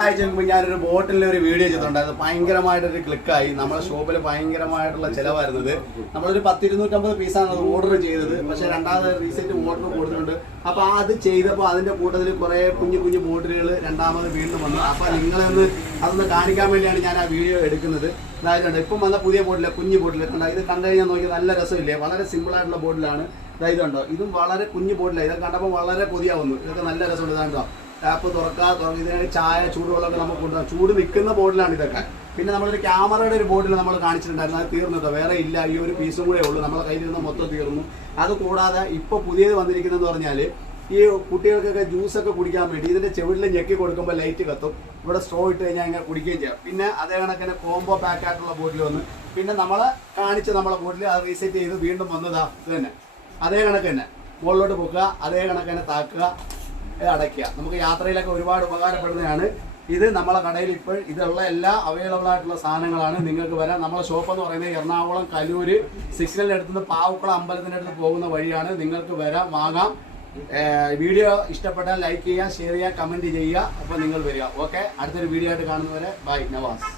ഞാനൊരു ബോട്ടിലെ ഒരു വീഡിയോ ചെയ്തിട്ടുണ്ടായിരുന്നു. ഭയങ്കരമായിട്ടൊരു ക്ലിക്കായി. നമ്മുടെ ഷോപ്പിൽ ഭയങ്കരമായിട്ടുള്ള ചിലവായിരുന്നത്. നമ്മളൊരു 10-250 പീസാണ് അത് ഓർഡർ ചെയ്തത്. പക്ഷെ രണ്ടാമത് റീസെന്റ് ഓർഡർ കൊടുത്തിട്ടുണ്ട്. അപ്പൊ അത് ചെയ്തപ്പോൾ അതിന്റെ കൂട്ടത്തിൽ കുറെ കുഞ്ഞു ബോട്ടിലുകൾ രണ്ടാമത് വീണ്ടും വന്നു. അപ്പൊ നിങ്ങളെ അതൊന്ന് കാണിക്കാൻ വേണ്ടിയാണ് ഞാൻ ആ വീഡിയോ എടുക്കുന്നത്. അതായത് ഇപ്പം വന്ന പുതിയ ബോട്ടിലെ കുഞ്ഞു ബോട്ടിൽ കണ്ട, ഇത് കണ്ടു കഴിഞ്ഞാൽ നോക്കി നല്ല രസമില്ലേ? വളരെ സിമ്പിൾ ആയിട്ടുള്ള ബോട്ടിലാണ്. അതായത് കണ്ടോ, ഇതും വളരെ കുഞ്ഞു ബോട്ടിലാണ്. ഇതൊക്കെ കണ്ടപ്പോൾ വളരെ കൊതിയാവുന്നു. ഇതൊക്കെ നല്ല രസമുണ്ട്. ഇതാണ്ടോ, ടാപ്പ് തുറക്കുക, ഇതിനായി ചായ ചൂടുവെള്ളമൊക്കെ നമുക്ക് കൊടുക്കാം. ചൂട് നിൽക്കുന്ന ബോട്ടിലാണ് ഇതൊക്കെ. പിന്നെ നമ്മളൊരു ക്യാമറയുടെ ഒരു ബോട്ടിൽ നമ്മൾ കാണിച്ചിട്ടുണ്ടായിരുന്നു. അത് തീർന്നിട്ടോ, വേറെ ഇല്ല. ഈ ഒരു പീസും കൂടെ ഉള്ളൂ. നമ്മളെ കയ്യിൽ നിന്ന് മൊത്തം തീർന്നു. അത് കൂടാതെ ഇപ്പോൾ പുതിയത് വന്നിരിക്കുന്നതെന്ന് പറഞ്ഞാൽ ഈ കുട്ടികൾക്കൊക്കെ ജ്യൂസൊക്കെ കുടിക്കാൻ വേണ്ടി ഇതിൻ്റെ ചെവിടിൽ ഞെക്കി കൊടുക്കുമ്പോൾ ലൈറ്റ് കത്തും. ഇവിടെ സ്ട്രോ ഇട്ട് കഴിഞ്ഞാൽ ഇങ്ങനെ കുടിക്കുകയും ചെയ്യാം. പിന്നെ അതേ കണക്കിന് കോംബോ പാക്ക് ആയിട്ടുള്ള ബോട്ടിൽ വന്ന് പിന്നെ നമ്മളെ കാണിച്ച് നമ്മളെ ബോട്ടിൽ അത് റീസെറ്റ് ചെയ്ത് വീണ്ടും വന്നതാ ഇത് തന്നെ. അതേ കണക്ക് തന്നെ മുകളിലോട്ട് പൊക്കുക, അതേ കണക്ക് തന്നെ താക്കുക, അടയ്ക്കുക. നമുക്ക് യാത്രയിലൊക്കെ ഒരുപാട് ഉപകാരപ്പെടുന്നതാണ് ഇത്. നമ്മളെ കടയിൽ ഇപ്പോൾ ഇതുള്ള എല്ലാ അവൈലബിൾ ആയിട്ടുള്ള സാധനങ്ങളാണ്. നിങ്ങൾക്ക് വരാം. നമ്മളെ ഷോപ്പ് എന്ന് പറയുന്നത് എറണാകുളം കലൂര് സിഗ്നലിൻ്റെ അടുത്തുനിന്ന് പാവക്കുളം അമ്പലത്തിൻ്റെ അടുത്ത് പോകുന്ന വഴിയാണ്. നിങ്ങൾക്ക് വരാം, വാങ്ങാം. വീഡിയോ ഇഷ്ടപ്പെട്ടാൽ ലൈക്ക് ചെയ്യുക, ഷെയർ ചെയ്യുക, കമൻറ്റ് ചെയ്യുക. അപ്പോൾ നിങ്ങൾ വരിക. ഓക്കെ, അടുത്തൊരു വീഡിയോ ആയിട്ട് കാണുന്നവരെ ബൈ. നവാസ്.